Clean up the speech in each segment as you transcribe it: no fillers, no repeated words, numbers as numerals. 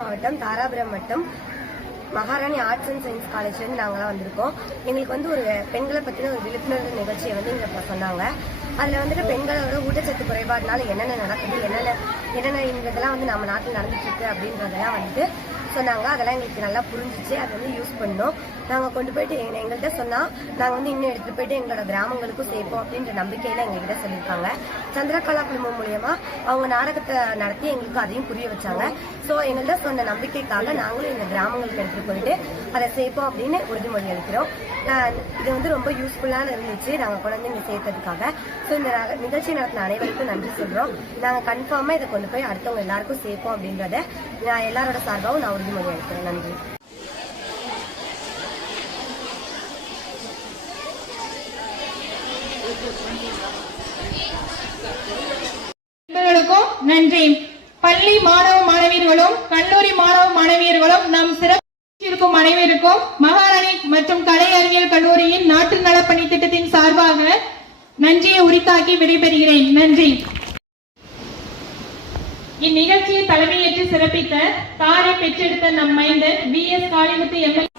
மாவட்டம் தாராபுரம் வட்டம் மகாராணி ஆர்ட்ஸ் அண்ட் சயின்ஸ் காலேஜ்லேருந்து நாங்களாம் வந்திருக்கோம். எங்களுக்கு ஒரு பெண்களை பற்றின ஒரு விழிப்புணர்வு நிகழ்ச்சியை இங்கே சொன்னாங்க. அதில் பெண்களோட ஊட்டச்சத்து குறைபாடுனால என்னென்ன நடக்குது, என்னென்ன இதெல்லாம் நம்ம நாட்டில் நடந்துட்டு இருக்கு அப்படின்றதெல்லாம் சொன்னாங்க. அதெல்லாம் எங்களுக்கு நல்லா புரிஞ்சிச்சு. அதை யூஸ் பண்ணோம். நாங்கள் கொண்டு போயிட்டு எங்கள்கிட்ட சொன்னால் நாங்கள் இன்னும் எடுத்துகிட்டு போயிட்டு எங்களோட கிராமங்களுக்கும் சேர்ப்போம் அப்படின்ற நம்பிக்கையில எங்ககிட்ட சொல்லியிருக்காங்க. சந்திரகலா குழுமம் மூலியமா அவங்க நாடகத்தை நடத்தி எங்களுக்கு அதையும் புரிய வச்சாங்க. ஸோ எங்கள்கிட்ட சொன்ன நம்பிக்கைக்காக நாங்களும் எங்கள் கிராமங்களுக்கு எடுத்துகிட்டு போயிட்டு அதை சேர்ப்போம் அப்படின்னு உறுதிமொழி அளிக்கிறோம். இது ரொம்ப யூஸ்ஃபுல்லான இருந்துச்சு நாங்கள் குழந்தைங்க சேர்த்ததுக்காக. ஸோ இந்த நிகழ்ச்சி நடத்தின அனைவருக்கும் நன்றி சொல்கிறோம். நாங்கள் கன்ஃபார்மாக இதை கொண்டு போய் அடுத்தவங்க எல்லாருக்கும் சேர்ப்போம் அப்படின்றத நான் எல்லாரோட சார்பாகவும் நான் உறுதிமொழி அளிக்கிறேன். நன்றி. நன்றி. பள்ளி மாணவ மாணவியர்களும் கல்லூரி மாணவ மாணவியர்களும் நம் சிறப்பிக்கும் அனைவருக்கும் மகாராணி மற்றும் கலை அறிவியல் கல்லூரியின் நாட்டு நலப்பணி திட்டத்தின் சார்பாக நன்றியை உரித்தாக்கி விடைபெறுகிறேன். நன்றி. இந்நிகழ்ச்சியை தலைமையேற்று சிறப்பித்த தாரை பெற்றெடுத்த நம் மைந்தர் VS Kalimuthu MLA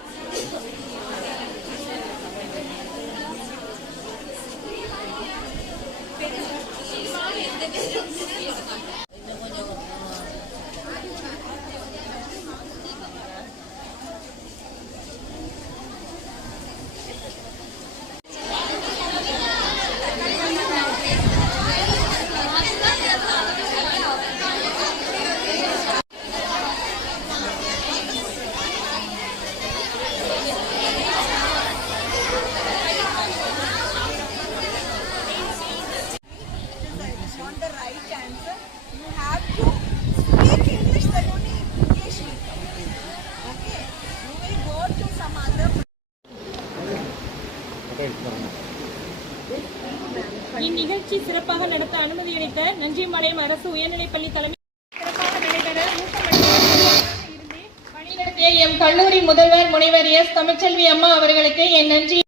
the right answer. You have to speak English, then only English will come. Okay? You will go to some other. இந்நிகழ்ச்சி சிறப்பாக நடத்த அனுமதி அளித்த நஞ்சியம்பாளையம் அரசு உயர்நிலைப்பள்ளி தலைமை சிறப்பாக நடைபெற ஊக்கமளித்து பணி நடத்திய எம் கல்லூரி முதல்வர் முனைவர் S தமிழ்ச்செல்வி அம்மா அவர்களுக்கு என் நன்றி.